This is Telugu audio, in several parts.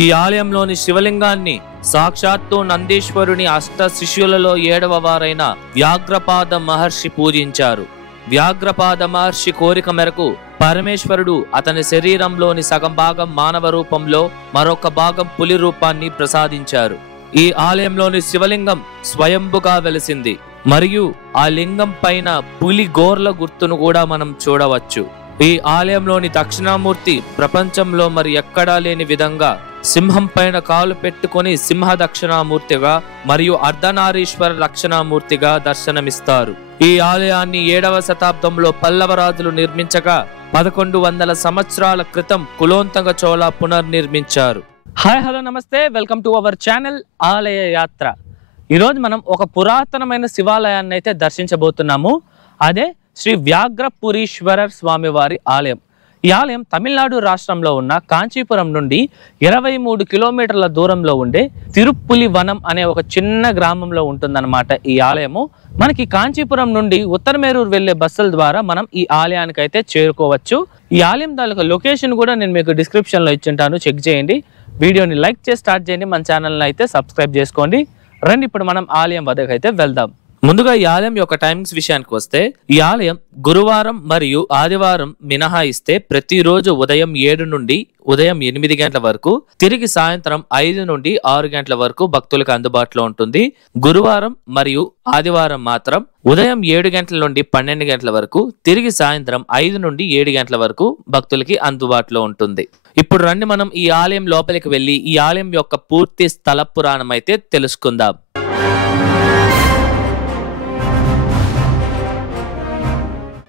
ఈ ఆలయంలోని శివలింగాన్ని సాక్షాత్తు నందీశ్వరుని అష్ట శిష్యులలో 7వ వారైన వ్యాఘ్రపాద మహర్షి పూజించారు. వ్యాఘ్రపాద మహర్షి కోరిక మేరకు పరమేశ్వరుడు అతని శరీరంలోని సగం భాగం మానవ రూపంలో, మరొక భాగం పులి రూపాన్ని ప్రసాదించారు. ఈ ఆలయంలోని శివలింగం స్వయంభుగా వెలిసింది మరియు ఆ లింగం పైన పులి గోర్ల గుర్తును కూడా మనం చూడవచ్చు. ఈ ఆలయంలోని దక్షిణామూర్తి ప్రపంచంలో మరి ఎక్కడా లేని విధంగా సింహం పైన కాలు పెట్టుకొని సింహ దక్షిణామూర్తిగా మరియు అర్ధనారీశ్వర దక్షిణామూర్తిగా దర్శనమిస్తారు. ఈ ఆలయాన్ని 7వ శతాబ్దంలో పల్లవరాజులు నిర్మించగా 1100 సంవత్సరాల క్రితం కులోత్తుంగ చోళ పునర్నిర్మించారు. హాయ్ హలో నమస్తే, వెల్కమ్ టు అవర్ ఛానల్ ఆలయ యాత్ర. ఈరోజు మనం ఒక పురాతనమైన శివాలయాన్ని అయితే దర్శించబోతున్నాము. అదే శ్రీ వ్యాఘ్రపురీశ్వర స్వామివారి ఆలయం. ఈ ఆలయం తమిళనాడు రాష్ట్రంలో ఉన్న కాంచీపురం నుండి 23 కిలోమీటర్ల దూరంలో ఉండే తిరుపులి వనం అనే ఒక చిన్న గ్రామంలో ఉంటుందన్నమాట. ఈ ఆలయము మనకి కాంచీపురం నుండి ఉత్తరమేరూరు వెళ్లే బస్సుల ద్వారా మనం ఈ ఆలయానికి అయితే చేరుకోవచ్చు. ఈ ఆలయం తాలూకా లొకేషన్ కూడా నేను మీకు డిస్క్రిప్షన్ లో ఇచ్చింటాను, చెక్ చేయండి. వీడియోని లైక్ చేసి స్టార్ట్ చేయండి, మన ఛానల్ని అయితే సబ్స్క్రైబ్ చేసుకోండి. రండి ఇప్పుడు మనం ఆలయం వద్దకు అయితే వెళ్దాం. ముందుగా ఈ ఆలయం యొక్క టైమింగ్స్ విషయానికి వస్తే, ఈ ఆలయం గురువారం మరియు ఆదివారం మినహాయిస్తే ప్రతిరోజు ఉదయం 7 నుండి ఉదయం 8 గంటల వరకు, తిరిగి సాయంత్రం 5 నుండి 6 గంటల వరకు భక్తులకు అందుబాటులో ఉంటుంది. గురువారం మరియు ఆదివారం మాత్రం ఉదయం 7 గంటల నుండి 12 గంటల వరకు, తిరిగి సాయంత్రం 5 నుండి 7 గంటల వరకు భక్తులకి అందుబాటులో ఉంటుంది. ఇప్పుడు రండి మనం ఈ ఆలయం లోపలికి వెళ్ళి ఈ ఆలయం యొక్క పూర్తి స్థల పురాణం అయితే తెలుసుకుందాం.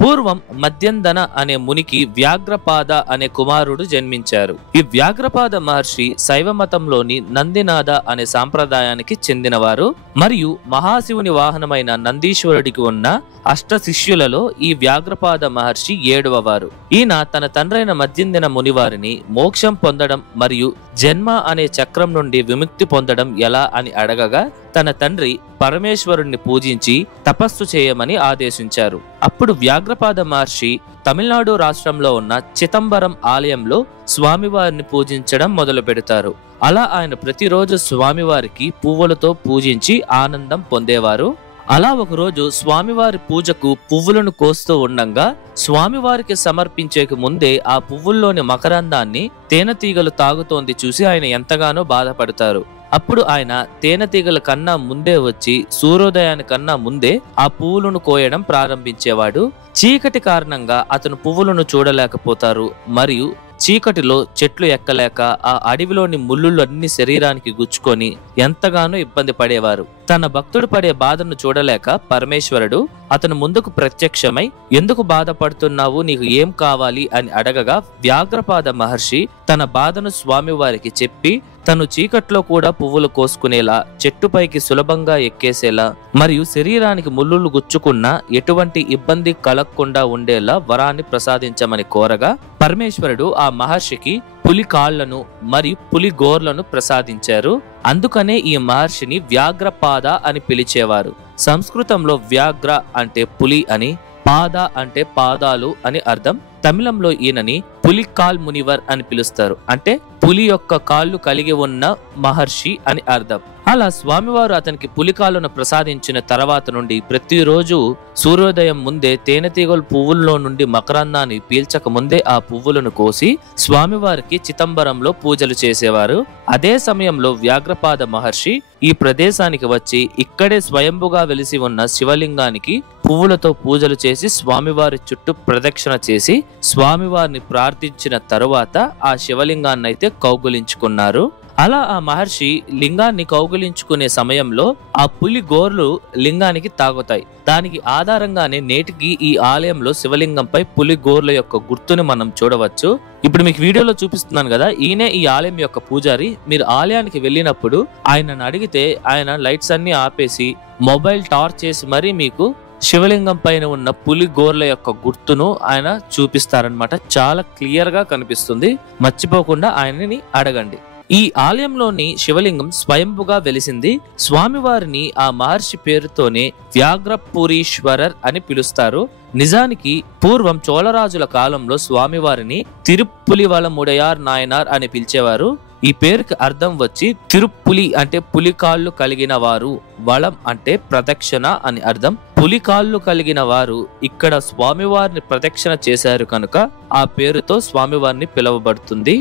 పూర్వం మధ్యంధన అనే మునికి వ్యాఘ్రపాద అనే కుమారుడు జన్మించారు. ఈ వ్యాఘ్రపాద మహర్షి శైవ మతంలోని నందినాద అనే సాంప్రదాయానికి చెందినవారు మరియు మహాశివుని వాహనమైన నందీశ్వరుడికి ఉన్న అష్ట శిష్యులలో ఈ వ్యాఘ్రపాద మహర్షి 7వ వారు. ఈయన తన తండ్రైన మధ్యంధన మునివారిని మోక్షం పొందడం మరియు జన్మ అనే చక్రం నుండి విముక్తి పొందడం ఎలా అని అడగగా, తన తండ్రి పరమేశ్వరుణ్ణి పూజించి తపస్సు చేయమని ఆదేశించారు. అప్పుడు వ్యాఘ్రపాద మహర్షి తమిళనాడు రాష్ట్రంలో ఉన్న చిదంబరం ఆలయంలో స్వామివారిని పూజించడం మొదలు పెడతారు. అలా ఆయన ప్రతిరోజు స్వామివారికి పువ్వులతో పూజించి ఆనందం పొందేవారు. అలా ఒకరోజు స్వామివారి పూజకు పువ్వులను కోస్తూ ఉండంగా, స్వామివారికి సమర్పించేకు ముందే ఆ పువ్వుల్లోని మకరందాన్ని తేనెతీగలు తాగుతోంది చూసి ఆయన ఎంతగానో బాధపడతారు. అప్పుడు ఆయన తేనెతీగల కన్నా ముందే వచ్చి సూర్యోదయానికన్నా ముందే ఆ పువ్వులను కోయడం ప్రారంభించేవాడు. చీకటి కారణంగా అతను పువ్వులను చూడలేకపోతారు మరియు చీకటిలో చెట్లు ఎక్కలేక ఆ అడవిలోని ముళ్ళులన్నీ శరీరానికి గుచ్చుకొని ఎంతగానో ఇబ్బంది పడేవారు. తన భక్తుడు పడే బాధను చూడలేక పరమేశ్వరుడు అతను ముందుకు ప్రత్యక్షమై, ఎందుకు బాధపడుతున్నావు, నీకు ఏం కావాలి అని అడగగా, వ్యాఘ్రపాద మహర్షి తన బాధను స్వామివారికి చెప్పి తను చీకట్లో కూడా పువ్వులు కోసుకునేలా, చెట్టుపైకి సులభంగా ఎక్కేసేలా మరియు శరీరానికి ముళ్ళులు గుచ్చుకున్నా ఎటువంటి ఇబ్బంది కలగకుండా ఉండేలా వరాన్ని ప్రసాదించమని కోరగా, పరమేశ్వరుడు ఆ మహర్షికి పులి కాళ్లను మరియు పులి గోర్లను ప్రసాదించారు. అందుకనే ఈ మహర్షిని వ్యాఘ్రపాద అని పిలిచేవారు. సంస్కృతంలో వ్యాఘ్ర అంటే పులి అని, పాద అంటే పాదాలు అని అర్థం. తమిళంలో ఈయనని పులికాల్ మునివర్ అని పిలుస్తారు, అంటే పులి యొక్క కాళ్ళు కలిగి ఉన్న మహర్షి అని అర్థం. అలా స్వామివారు అతనికి పులికాలను ప్రసాదించిన తర్వాత నుండి ప్రతిరోజు సూర్యోదయం ముందే తేనెతీగలు పువ్వుల్లో నుండి మకరందాన్ని పీల్చక ముందే ఆ పువ్వులను కోసి స్వామివారికి చిదంబరంలో పూజలు చేసేవారు. అదే సమయంలో వ్యాఘ్రపాద మహర్షి ఈ ప్రదేశానికి వచ్చి ఇక్కడే స్వయంభుగా వెలిసి ఉన్న శివలింగానికి పువ్వులతో పూజలు చేసి స్వామివారి చుట్టూ ప్రదక్షిణ చేసి స్వామివారిని ప్రార్థించిన తరువాత ఆ శివలింగాన్ని అయితే కౌగులించుకున్నారు. అలా ఆ మహర్షి లింగాన్ని కౌగులించుకునే సమయంలో ఆ పులి గోర్లు లింగానికి తాగుతాయి. దానికి ఆధారంగానే నేటికి ఈ ఆలయంలో శివలింగంపై పులి గోర్ల యొక్క గుర్తుని మనం చూడవచ్చు. ఇప్పుడు మీకు వీడియోలో చూపిస్తున్నాను కదా, ఈయనే ఈ ఆలయం యొక్క పూజారి. మీరు ఆలయానికి వెళ్ళినప్పుడు ఆయనను అడిగితే ఆయన లైట్స్ అన్ని ఆపేసి మొబైల్ టార్చ్ చేసి మరీ మీకు శివలింగం పైన ఉన్న పులి గోర్ల యొక్క గుర్తును ఆయన చూపిస్తారనమాట. చాలా క్లియర్ గా కనిపిస్తుంది. మర్చిపోకుండా ఆయనని అడగండి. ఈ ఆలయంలోని శివలింగం స్వయంభుగా వెలిసింది. స్వామివారిని ఆ మహర్షి పేరుతోనే వ్యాఘ్రపురీశ్వరర్ అని పిలుస్తారు. నిజానికి పూర్వం చోళరాజుల కాలంలో స్వామివారిని తిరుపులివల ముడయార్ నాయనార్ అని పిలిచేవారు. ఈ పేరుకి అర్థం వచ్చి తిరుపులి అంటే పులి కాళ్ళు కలిగిన వారు, వళం అంటే ప్రదక్షిణ అని అర్థం. పులి కాళ్ళు కలిగిన వారు ఇక్కడ స్వామివారిని ప్రదక్షిణ చేశారు కనుక ఆ పేరుతో స్వామివారిని పిలువబడుతుంది.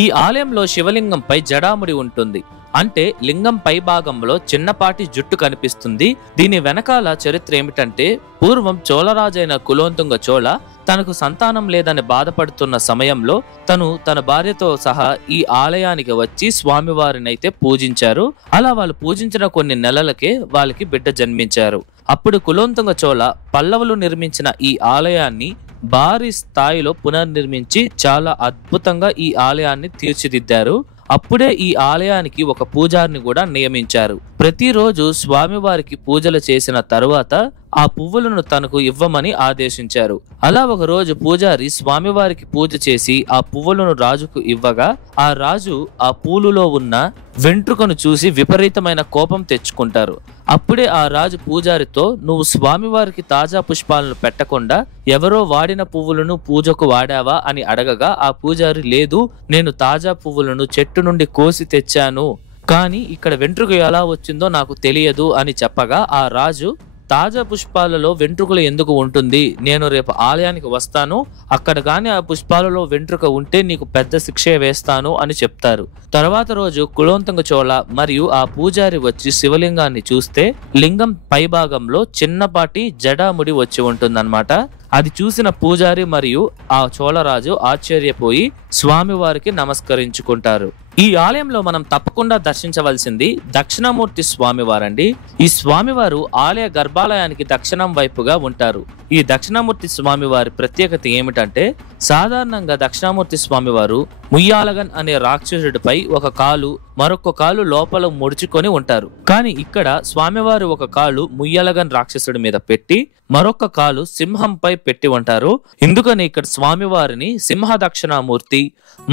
ఈ ఆలయంలో శివలింగంపై జడాముడి ఉంటుంది. అంటే లింగం పై భాగంలో చిన్నపాటి జుట్టు కనిపిస్తుంది. దీని వెనకాల చరిత్ర ఏమిటంటే, పూర్వం చోళరాజైన కులోత్తుంగ చోళ తనకు సంతానం లేదని బాధపడుతున్న సమయంలో తన భార్యతో సహా ఈ ఆలయానికి వచ్చి స్వామివారిని అయితే పూజించారు. అలా వాళ్ళు పూజించిన కొన్ని నెలలకే వాళ్ళకి బిడ్డ జన్మించారు. అప్పుడు కులోత్తుంగ చోళ పల్లవులు నిర్మించిన ఈ ఆలయాన్ని భారీ స్థాయిలో పునర్నిర్మించి చాలా అద్భుతంగా ఈ ఆలయాన్ని తీర్చిదిద్దారు. అప్పుడే ఈ ఆలయానికి ఒక పూజారిని కూడా నియమించారు. ప్రతిరోజు స్వామివారికి పూజలు చేసిన తరువాత ఆ పువ్వులను తనకు ఇవ్వమని ఆదేశించారు. అలా ఒక రోజు పూజారి స్వామివారికి పూజ చేసి ఆ పువ్వులను రాజుకు ఇవ్వగా ఆ రాజు ఆ పూలులో ఉన్న వెంట్రుకను చూసి విపరీతమైన కోపం తెచ్చుకుంటారు. అప్పుడే ఆ రాజు పూజారితో, నువ్వు స్వామివారికి తాజా పుష్పాలను పెట్టకుండా ఎవరో వాడిన పువ్వులను పూజకు వాడావా అని అడగగా ఆ పూజారి, లేదు, నేను తాజా పువ్వులను చెట్టు నుండి కోసి తెచ్చాను, కానీ ఇక్కడ వెంట్రుక ఎలా వచ్చిందో నాకు తెలియదు అని చెప్పగా ఆ రాజు, తాజా పుష్పాలలో వెంట్రుకలు ఎందుకు ఉంటుంది, నేను రేపు ఆలయానికి వస్తాను, అక్కడ గాని ఆ పుష్పాలలో వెంట్రుక ఉంటే నీకు పెద్ద శిక్షే వేస్తాను అని చెప్తారు. తర్వాత రోజు కులోత్తుంగ చోళ మరియు ఆ పూజారి వచ్చి శివలింగాన్ని చూస్తే లింగం పైభాగంలో చిన్నపాటి జడాముడి వచ్చి ఉంటుందన్నమాట. అది చూసిన పూజారి మరియు ఆ చోళరాజు ఆశ్చర్యపోయి స్వామివారికి నమస్కరించుకుంటారు. ఈ ఆలయంలో మనం తప్పకుండా దర్శించవలసింది దక్షిణామూర్తి స్వామివారండి. ఈ స్వామివారు ఆలయ గర్భాలయానికి దక్షిణం వైపుగా ఉంటారు. ఈ దక్షిణామూర్తి స్వామివారి ప్రత్యేకత ఏమిటంటే, సాధారణంగా దక్షిణామూర్తి స్వామివారు ముయ్యాలగన్ అనే రాక్షసుడిపై ఒక కాలు మరొక కాలు లోపల ముడుచుకొని ఉంటారు. కానీ ఇక్కడ స్వామివారు ఒక కాలు ముయ్యాలగన్ రాక్షసుడి మీద పెట్టి మరొక కాలు సింహంపై పెట్టి ఉంటారు. ఎందుకని ఇక్కడ స్వామివారిని సింహ దక్షిణామూర్తి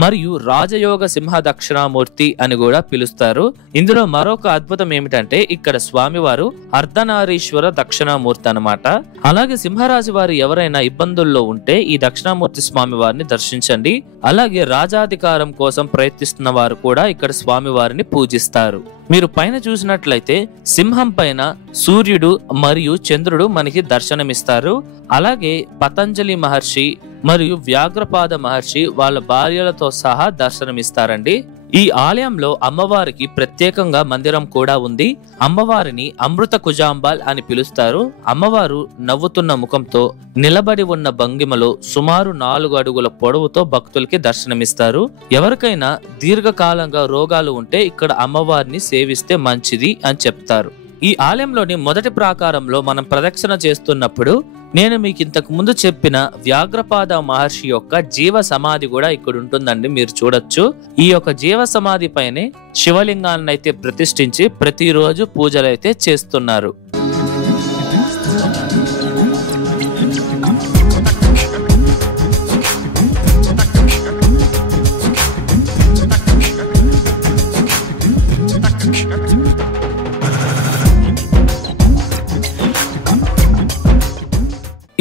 మరియు రాజయోగ సింహ దక్షిణామూర్తి అని కూడా పిలుస్తారు. ఇందులో మరొక అద్భుతం ఏమిటంటే, ఇక్కడ స్వామివారు అర్ధనారీశ్వర దక్షిణామూర్తి అన్నమాట. అలాగే సింహరాశి వారు ఎవరైనా ఇబ్బందుల్లో ఉంటే ఈ దక్షిణామూర్తి స్వామి వారిని దర్శించండి. అలాగే రాజాధికారం కోసం ప్రయత్నిస్తున్న వారు కూడా ఇక్కడ స్వామివారిని పూజిస్తారు. మీరు పైన చూసినట్లయితే సింహం పైన సూర్యుడు మరియు చంద్రుడు మనకి దర్శనమిస్తారు. అలాగే పతంజలి మహర్షి మరియు వ్యాఘ్రపాద మహర్షి వాళ్ళ భార్యలతో సహా దర్శనమిస్తారండి. ఈ ఆలయంలో అమ్మవారికి ప్రత్యేకంగా మందిరం కూడా ఉంది. అమ్మవారిని అమృత కుజాంబాల్ అని పిలుస్తారు. అమ్మవారు నవ్వుతున్న ముఖంతో నిలబడి ఉన్న భంగిమలో సుమారు 4 అడుగుల పొడవుతో భక్తులకి దర్శనమిస్తారు. ఎవరికైనా దీర్ఘకాలంగా రోగాలు ఉంటే ఇక్కడ అమ్మవారిని సేవిస్తే మంచిది అని చెప్తారు. ఈ ఆలయంలోని మొదటి ప్రాకారంలో మనం ప్రదక్షిణ చేస్తున్నప్పుడు నేను మీకు ఇంతకు ముందు చెప్పిన వ్యాఘ్రపాద మహర్షి యొక్క జీవ సమాధి కూడా ఇక్కడ ఉంటుందండి, మీరు చూడొచ్చు. ఈ యొక్క జీవ సమాధి పైనే శివలింగాన్ని అయితే ప్రతిష్ఠించి ప్రతిరోజు పూజలైతే చేస్తున్నారు.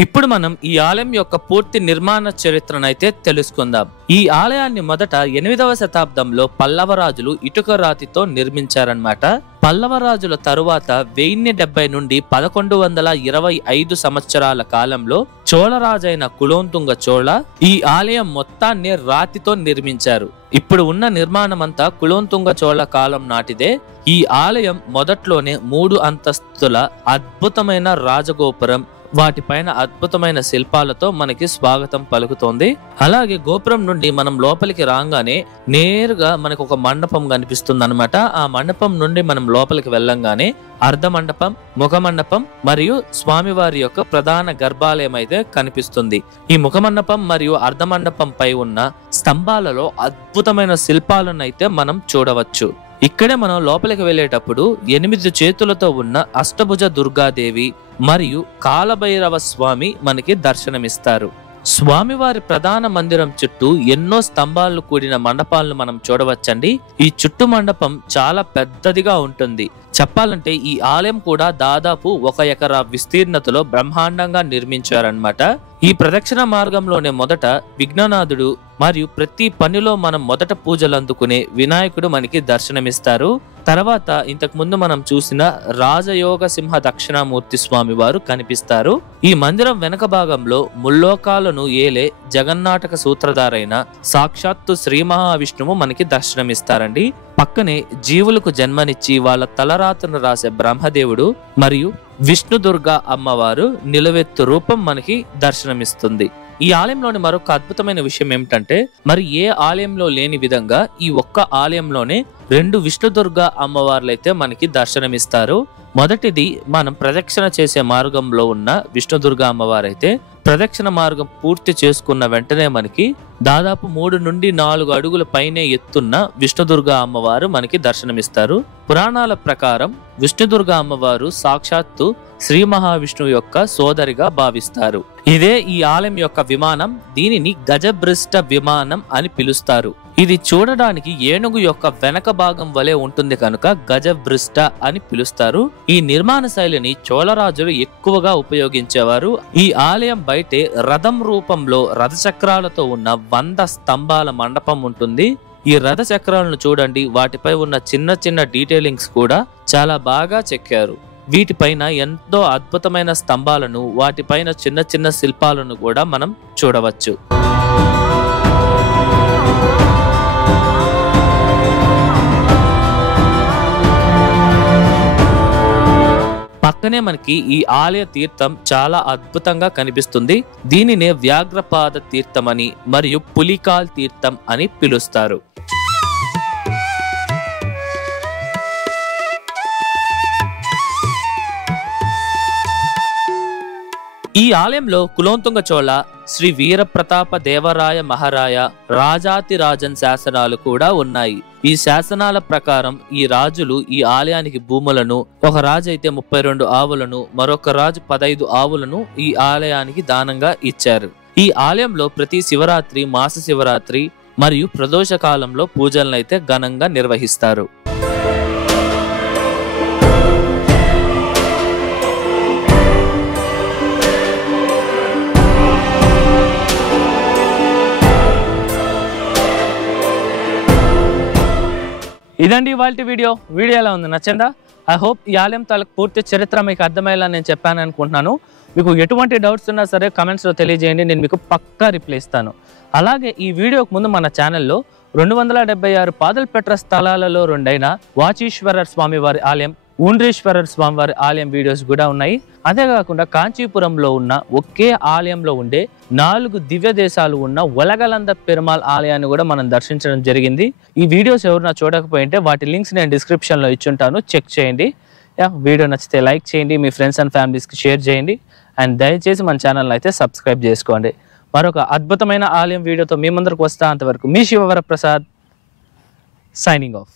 ఇప్పుడు మనం ఈ ఆలయం యొక్క పూర్తి నిర్మాణ చరిత్రనైతే తెలుసుకుందాం. ఈ ఆలయాన్ని మొదట 8వ శతాబ్దంలో పల్లవ రాజులు ఇటుక రాతితో నిర్మించారన్నమాట. పల్లవ రాజుల తరువాత 1070 నుండి 1125 సంవత్సరాల కాలంలో చోళరాజైన కులోత్తుంగ చోళ ఈ ఆలయం మొత్తాన్ని రాతితో నిర్మించారు. ఇప్పుడు ఉన్న నిర్మాణం అంతా కులోత్తుంగ చోళ కాలం నాటిదే. ఈ ఆలయం మొదట్లోనే 3 అంతస్తుల అద్భుతమైన రాజగోపురం, వాటిపైన అద్భుతమైన శిల్పాలతో మనకి స్వాగతం పలుకుతోంది. అలాగే గోపురం నుండి మనం లోపలికి రాగానే నేరుగా మనకు ఒక మండపం కనిపిస్తుంది అనమాట. ఆ మండపం నుండి మనం లోపలికి వెళ్ళంగానే అర్ధ మండపం, ముఖ మండపం మరియు స్వామివారి యొక్క ప్రధాన గర్భాలయం అయితే కనిపిస్తుంది. ఈ ముఖ మండపం మరియు అర్ధ మండపం పై ఉన్న స్తంభాలలో అద్భుతమైన శిల్పాలను అయితే మనం చూడవచ్చు. ఇక్కడే మనం లోపలికి వెళ్ళేటప్పుడు 8 చేతులతో ఉన్న అష్టభుజ దుర్గాదేవి మరియు కాలభైరవ స్వామి మనకి దర్శనమిస్తారు. స్వామివారి ప్రధాన మందిరం చుట్టూ ఎన్నో స్తంభాలు కూడిన మండపాలను మనం చూడవచ్చండి. ఈ చుట్టు మండపం చాలా పెద్దదిగా ఉంటుంది. చెప్పాలంటే ఈ ఆలయం కూడా దాదాపు 1 ఎకరా విస్తీర్ణతలో బ్రహ్మాండంగా నిర్మించారన్నమాట. ఈ ప్రదక్షిణ మార్గంలోనే మొదట విఘ్ననాథుడు మరియు ప్రతి పనిలో మనం మొదట పూజలు అందుకునే వినాయకుడు మనకి దర్శనమిస్తారు. తర్వాత ఇంతకు ముందు మనం చూసిన రాజయోగ సింహ దక్షిణామూర్తి స్వామి వారు కనిపిస్తారు. ఈ మందిరం వెనక భాగంలో ముల్లోకాలను ఏలే జగన్నాటక సూత్రధారైన సాక్షాత్తు శ్రీ మహావిష్ణువు మనకి దర్శనమిస్తారండి. పక్కనే జీవులకు జన్మనిచ్చి వాళ్ళ తలరాతను రాసే బ్రహ్మదేవుడు మరియు విష్ణుదుర్గ అమ్మవారు నిలువెత్తు రూపం మనకి దర్శనమిస్తుంది. ఈ ఆలయంలోని మరొక అద్భుతమైన విషయం ఏమిటంటే, మరి ఏ ఆలయంలో లేని విధంగా ఈ ఒక్క ఆలయంలోనే 2 విష్ణుదుర్గ అమ్మవార్లైతే మనకి దర్శనమిస్తారు. మొదటిది మనం ప్రదక్షిణ చేసే మార్గంలో ఉన్న విష్ణుదుర్గ అమ్మవారైతే ప్రదక్షిణ మార్గం పూర్తి చేసుకున్న వెంటనే మనకి దాదాపు 3 నుండి 4 అడుగుల పైనే ఎత్తున్న విష్ణుదుర్గ అమ్మవారు మనకి దర్శనమిస్తారు. పురాణాల ప్రకారం విష్ణుదుర్గ అమ్మవారు సాక్షాత్తు శ్రీ మహావిష్ణువు యొక్క సోదరిగా భావిస్తారు. ఇదే ఈ ఆలయం యొక్క విమానం. దీనిని గజభ్రష్ట విమానం అని పిలుస్తారు. ఇది చూడడానికి ఏనుగు యొక్క వెనక భాగం వలె ఉంటుంది కనుక గజభ్రష్ట అని పిలుస్తారు. ఈ నిర్మాణ శైలిని చోళరాజులు ఎక్కువగా ఉపయోగించేవారు. ఈ ఆలయం బయటే రథం రూపంలో రథచక్రాలతో ఉన్న 100 స్తంభాల మండపం ఉంటుంది. ఈ రథ చక్రాలను చూడండి, వాటిపై ఉన్న చిన్న చిన్న డీటెయిలింగ్స్ కూడా చాలా బాగా చెక్కారు. వీటిపైన ఎంతో అద్భుతమైన స్తంభాలను, వాటిపైన చిన్న చిన్న శిల్పాలను కూడా మనం చూడవచ్చు. పక్కనే మనకి ఈ ఆలయ తీర్థం చాలా అద్భుతంగా కనిపిస్తుంది. దీనినే వ్యాఘ్రపాద తీర్థం అని మరియు పులికాల్ తీర్థం అని పిలుస్తారు. ఈ ఆలయంలో కులోత్తుంగ చోళ, శ్రీ వీరప్రతాప దేవరాయ మహారాయ, రాజాతిరాజన్ శాసనాలు కూడా ఉన్నాయి. ఈ శాసనాల ప్రకారం ఈ రాజులు ఈ ఆలయానికి భూములను, ఒక రాజు అయితే 32 ఆవులను, మరొక రాజు 15 ఆవులను ఈ ఆలయానికి దానంగా ఇచ్చారు. ఈ ఆలయంలో ప్రతి శివరాత్రి, మాస శివరాత్రి మరియు ప్రదోష కాలంలో పూజలను అయితే ఘనంగా నిర్వహిస్తారు. ఇదండి ఇవాల్టి వీడియో ఎలా ఉంది? నచ్చిందా? ఐ హోప్ ఈ ఆలయం తాలూకు పూర్తి చరిత్ర మీకు అర్థమయ్యేలా నేను చెప్పాను అనుకుంటున్నాను. మీకు ఎటువంటి డౌట్స్ ఉన్నా సరే కమెంట్స్లో తెలియజేయండి, నేను మీకు పక్కా రిప్లై ఇస్తాను. అలాగే ఈ వీడియోకి ముందు మన ఛానల్లో 276 పాదలపెట్ర స్థలాలలో 2 అయిన వాచీశ్వర స్వామి వారి ఆలయం, ఊండ్రేశ్వర స్వామి వారి ఆలయం వీడియోస్ కూడా ఉన్నాయి. అంతేకాకుండా కాంచీపురంలో ఉన్న ఒకే ఆలయంలో ఉండే 4 దివ్య దేశాలు ఉన్న ఒలగలంద పెరుమాళ్ ఆలయాన్ని కూడా మనం దర్శించడం జరిగింది. ఈ వీడియోస్ ఎవరైనా చూడకపోయింటే వాటి లింక్స్ నేను డిస్క్రిప్షన్లో ఇచ్చుంటాను, చెక్ చేయండి. వీడియో నచ్చితే లైక్ చేయండి, మీ ఫ్రెండ్స్ అండ్ ఫ్యామిలీస్కి షేర్ చేయండి, అండ్ దయచేసి మన ఛానల్ అయితే సబ్స్క్రైబ్ చేసుకోండి. మరొక అద్భుతమైన ఆలయం వీడియోతో మీ ముందరకు వస్తా. అంతవరకు మీ శివవరప్రసాద్ సైనింగ్ ఆఫ్.